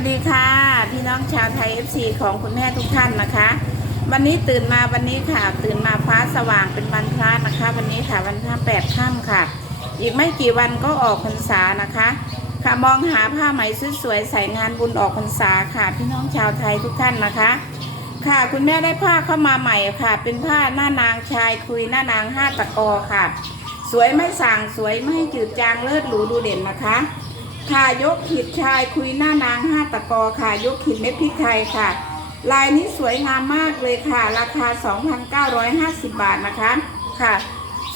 วัสดีค่ะ พี่น้องชาวไทย FC ของคุณแม่ทุกท่านนะคะ วันนี้ตื่นมาวันนี้ค่ะ ตื่นมาฟ้าสว่างเป็นวันพระนะคะ วันนี้ค่ะวันพระแปดค่ำค่ะ อีกไม่กี่วันก็ออกพรรษานะคะ ค่ะมองหาผ้าไหมสวยๆใส่งานบุญออกพรรษาค่ะ พี่น้องชาวไทยทุกท่านนะคะ ค่ะคุณแม่ได้ผ้าเข้ามาใหม่ค่ะ เป็นผ้าหน้านางชายคุยหน้านางห้าตะกอค่ะ สวยไม่สั่งสวยไม่จืดจางเลิศหรูดูเด่นนะคะ ค่ะยกขีดชายคุยหน้านางห้าตะกอค่ะ ยกขีดเม็ดพริกไทยค่ะ ลายนี้สวยงามมากเลยค่ะ ราคา 2,950 บาทนะคะค่ะ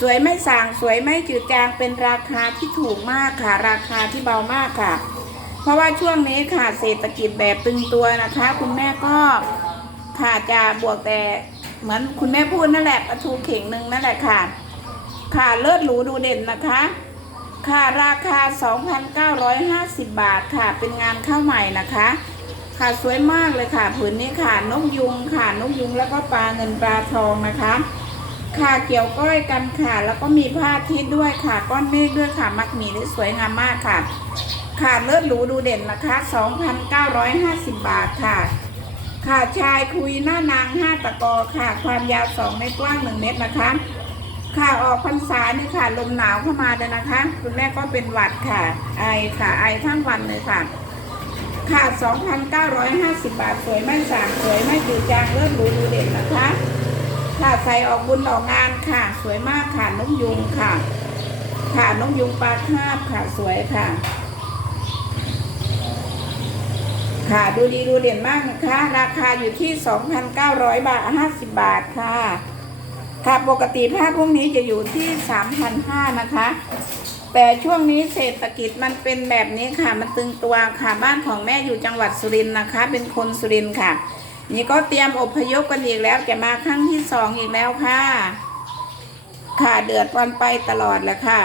สวยไม่สั่งสวยไม่จืดจางเป็นราคาที่ถูกมากค่ะ ราคาที่เบามากค่ะ เพราะว่าช่วงนี้ค่ะเศรษฐกิจแบบตึงตัวนะคะ คุณแม่ก็ค่ะจะบวกแต่เหมือนคุณแม่พูดนั่นแหละประทูเข่งหนึ่งนั่นแหละค่ะ ค่ะเลิศหรูดูเด่นนะคะ ค่ะราคา 2,950 บาทค่ะ เป็นงานข้าวใหม่นะคะ ค่ะสวยมากเลยค่ะผืนนี้ค่ะนกยุงค่ะนกยุงแล้วก็ปลาเงินปลาทองนะคะ ค่ะเกี่ยวก้อยกันค่ะ แล้วก็มีผ้าทิศด้วยค่ะ ก้อนเมฆด้วยค่ะ มักหมีได้สวยงามมากค่ะ ค่ะเลิศหรูดูเด่นนะคะ 2,950 บาทค่ะ ค่ะชายคุยหน้านาง 5 ตะกอค่ะ ความยาว 2 เมตรกว้าง 1 เมตรนะคะ ค่ะออกพรรษานี่ค่ะ ลมหนาวเข้ามาเลยนะคะ คุณแม่ก็เป็นหวัดค่ะ ไอค่ะ ไอทั้งวันเลยค่ะ ค่ะ 2,950 บาท สวยไม่สางสวยไม่จืดจางเลิศหรูดูเด่นนะคะ ค่ะใส่ออกบุญออกงานค่ะ สวยมากค่ะนกยุงค่ะ ค่ะนกยุงปลาคาบค่ะสวยค่ะ ค่ะดูดีดูเด่นมากนะคะ ราคาอยู่ที่ 2,900 บาท 50 บาทค่ะ ค่ะปกติผ้าพวกนี้จะอยู่ที่3,500นะคะ แต่ช่วงนี้เศรษฐกิจมันเป็นแบบนี้ค่ะ มันตึงตัวค่ะ บ้านของแม่อยู่จังหวัดสุรินทร์นะคะ เป็นคนสุรินทร์ค่ะ นี่ก็เตรียมอพยพกันอีกแล้ว จะมาครั้งที่สองอีกแล้วค่ะ ค่ะเดือดวันไปตลอดแหละค่ะ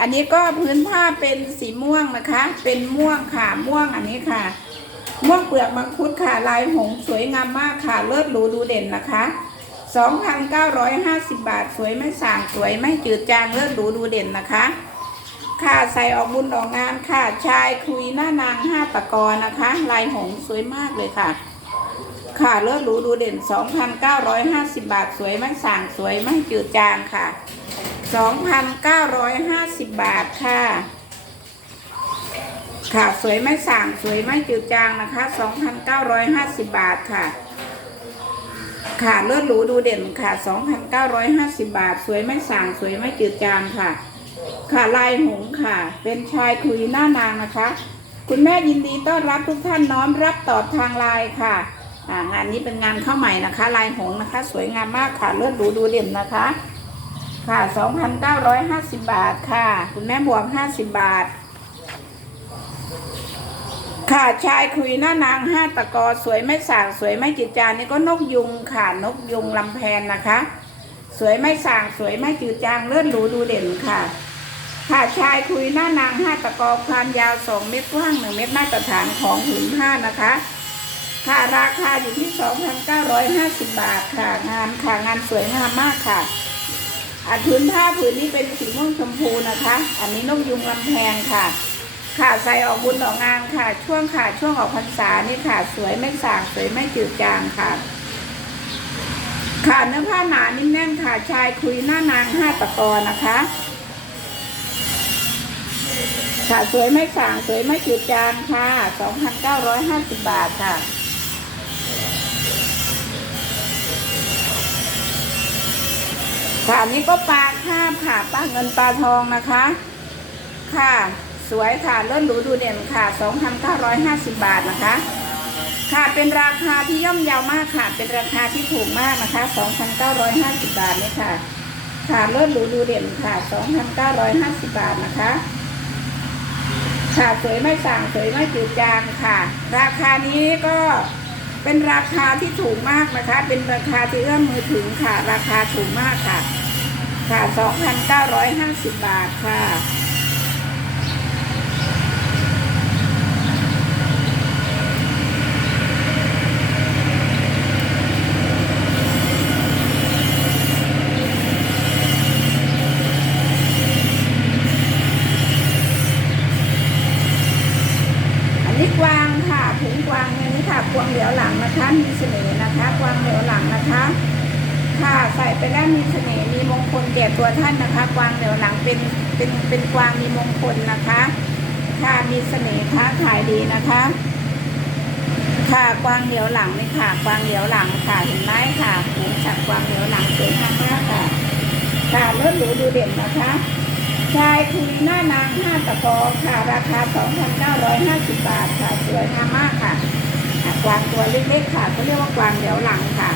อันนี้ก็พื้นผ้าเป็นสีม่วงนะคะ เป็นม่วงค่ะ ม่วงอันนี้ค่ะ ม่วงเปลือกมังคุดค่ะ ลายหงส์สวยงามมากค่ะ เลิศหรูดูเด่นนะคะ 2,950 บาท สวยไม่ส่างสวยไม่จืดจางเลิศหรูดูเด่นนะคะ ค่ะใส่ออกบุญออกงานค่ะ ชายคุยหน้านางห้าตะกอนะคะ ลายหงส์สวยมากเลยค่ะ ค่ะเลิศหรูดูเด่น 2,950 บาท สวยไม่ส่างสวยไม่จืดจางค่ะ 2,950 บาทค่ะค่ะสวยไม่ส่างสวยไม่จืดจางนะคะ 2,950 บาทค่ะ ค่ะเลือดหรูดูเด่นค่ะ 2,950 บาท สวยไม่ส่างสวยไม่จืดจางค่ะ ค่ะลายหงค่ะ เป็นชายคุยหน้านางนะคะ คุณแม่ยินดีต้อนรับทุกท่านน้อมรับตอบทางไลน์ค่ะงานนี้เป็นงานเข้าใหม่นะคะ ลายหงนะคะ สวยงามมากค่ะเลือดหรูดูเด่นนะคะ ค่ะ 2,950 บาทค่ะ คุณแม่บวก 50 บาท ค่ะชายคุยหน้านางห้าตะกอสวยไม่สางสวยไม่จิตจานนี่ก็นกยุงค่ะนกยุงลำแพนนะคะ สวยไม่สางสวยไม่จืดจางเลื่อนหรูดูเด่นค่ะ ค่ะชายคุยหน้านางห้าตะกอความยาวสองเมตรกว้างหนึ่งเมตรมาตรฐานของผืนผ้านะคะค่ะราคาอยู่ที่สองพันเก้าร้อยห้าสิบบาทค่ะงานค่ะงานสวยงามมากค่ะอะผืนผ้าผืนนี้เป็นสีม่วงชมพูนะคะ อันนี้นกยุงลำแพนค่ะ ค่ะใส่ออกบุญออกงานค่ะ ช่วงค่ะ ช่วงออกพรรษานี่ค่ะ สวยไม่สางสวยไม่จืดจางค่ะ ค่ะเนื้อผ้าหนานิ่มแน่นค่ะชายคุยหน้านางห้าตะกอนะคะ ค่ะสวยไม่สางสวยไม่จืดจางค่ะ2,950บาทค่ะค่ะนนี้ก็ปลาคาบค่ะปลาเงินปลาทองนะคะ ค่ะ สวยค่ะเลื่อนหรูดูเด่นค่ะ 2,950 บาทนะคะ ค่ะเป็นราคาที่ย่อมเยาวมากค่ะ เป็นราคาที่ถูกมากนะคะ 2,950 บาทนี่ค่ะ ค่ะเลื่อนหรูดูเด่นค่ะ 2,950 บาทนะคะ ค่ะสวยไม่สั่งสวยไม่จืดจางค่ะ ราคานี้ก็เป็นราคาที่ถูกมากนะคะ เป็นราคาที่เอื้อมมือถึงค่ะ ราคาถูกมากค่ะ ค่ะ 2,950 บาทค่ะ อันนี้ กวางค่ะผงกวางเนี่ยนี่ค่ะกวางเหลียวหลังนะคะ มีเสน่ห์นะคะกวางเหลียวหลังนะคะ ค่ะใส่ไปแล้วมีเสน่ห์มีมงคลแก่ตัวท่านนะคะกวางเหลียวหลังเป็นเป็นเป็นกวางมีมงคลนะคะ ค่ะมีเสน่ห์ค้าขายดีนะคะ ค่ะกวางเหลียวหลังนี่ค่ะกวางเหลียวหลังค่ะเห็นไหมค่ะหูสักกวางเหลียวหลังสวยงามมากค่ะค่ะเลิศหรูดูเด่นนะคะชายคุยหน้านางห้าตะกอค่ะ ราคา 2,950 บาทค่ะ สวยงามมากค่ะ วางตัวเล็กๆค่ะเขาเรียกว่ากวางเหลียวหลังค่ะ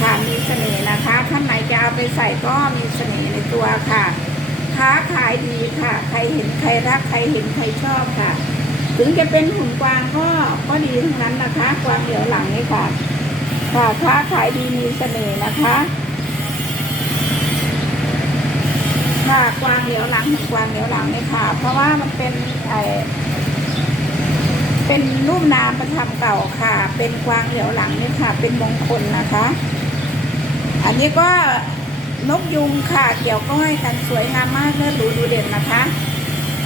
ค่ะมีเสน่ห์นะคะท่านไหนจะเอาไปใส่ก็มีเสน่ห์ในตัวค่ะ ค้าขายดีค่ะ ใครเห็นใครรักใครเห็นใครชอบค่ะ ถึงจะเป็นหุ่นกวางก็ก็ดีทั้งนั้นนะคะ กวางเหลียวหลังนี่ค่ะ ค่ะค้าขายดีมีเสน่ห์นะคะค่ะกวางเหลียวหลังหุ่นกวางเหลียวหลังนี่ค่ะ เพราะว่ามันเป็นไอ เป็นรูปนามประทับเก่าค่ะ เป็นกวางเหลียวหลังนี่ค่ะ เป็นมงคลนะคะ อันนี้ก็นกยุงค่ะ เกี่ยวก้อยกันสวยงามมากเลิศหรูดูเด่นนะคะ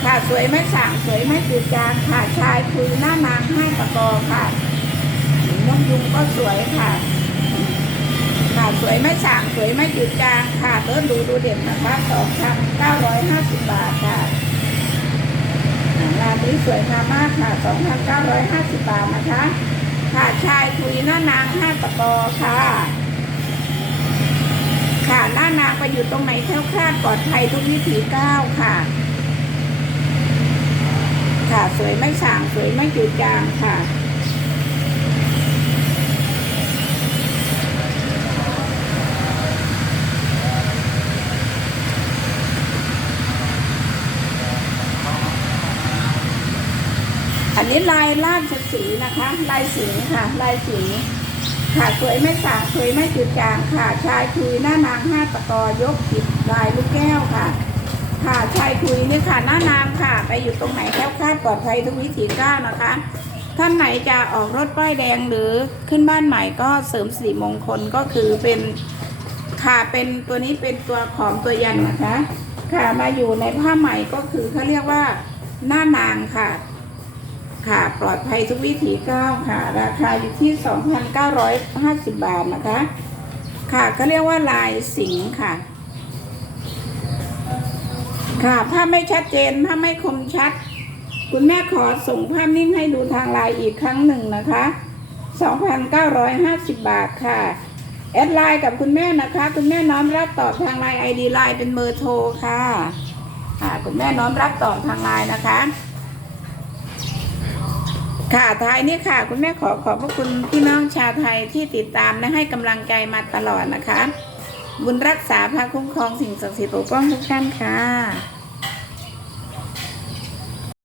ค่ะสวยไม่สั่งสวยไม่จืดจางค่ะชายคือหน้านางห้าตะกอค่ะนกยุงก็สวยค่ะ ค่ะสวยไม่สั่งสวยไม่จืดจางค่ะเลิศหรูดูเด่นนะคะสองพันเก้าร้อยห้าสิบบาทค่ะ นี้สวยงามมากค่ะสองพันเก้าร้อยห้าสิบบาทนะคะ ค่ะชายคุยหน้านางห้าตะกอค่ะ ค่ะหน้านางไปอยู่ตรงไหนแค้วคลาดปลอดภัยทุกวิถีก้าวค่ะ ค่ะสวยไม่ส่างสวยไม่จืดจางค่ะ อันนี้ลายราชสีนะคะ ลายสิงห์ค่ะ ลายสิงห์ค่ะสวยไม่สางสวยไม่จืดจางค่ะ ชายคุยหน้านางห้าตะกอยกจิบลายลูกแก้วค่ะ ค่ะชายคุยนี่ค่ะหน้านางค่ะ ไปอยู่ตรงไหนแคล้วคลาดปลอดภัยทุกวิถีก้าวนะคะ ท่านไหนจะออกรถป้ายแดงหรือขึ้นบ้านใหม่ก็เสริมสิริมงคลก็คือเป็นค่ะเป็นตัวนี้เป็นตัวของตัวยันนะคะ ค่ะมาอยู่ในผ้าใหม่ก็คือเขาเรียกว่าหน้านางค่ะ ค่ะปลอดภัยทุกวิถีก้าวค่ะ ราคาอยู่ที่ 2,950 บาทนะคะ ค่ะก็เรียกว่าลายสิงค่ะ ค่ะภาพไม่ชัดเจนภาพไม่คมชัด คุณแม่ขอส่งภาพนิ่งให้ดูทางไลน์อีกครั้งหนึ่งนะคะ 2,950 บาทค่ะ แอดไลน์กับคุณแม่นะคะ คุณแม่น้อมรับตอบทางไลน์ไอดีไลน์เป็นเบอร์โทรค่ะ ค่ะ คุณแม่น้อมรับตอบทางไลน์นะคะ ค่ะท้ายนี้ค่ะ คุณแม่ขอขอบพระคุณพี่น้องชาวไทยที่ติดตามและให้กำลังใจมาตลอดนะคะ บุญรักษาพระคุ้มครองสิ่งศักดิ์สิทธิ์ปกป้องทุกท่านค่ะ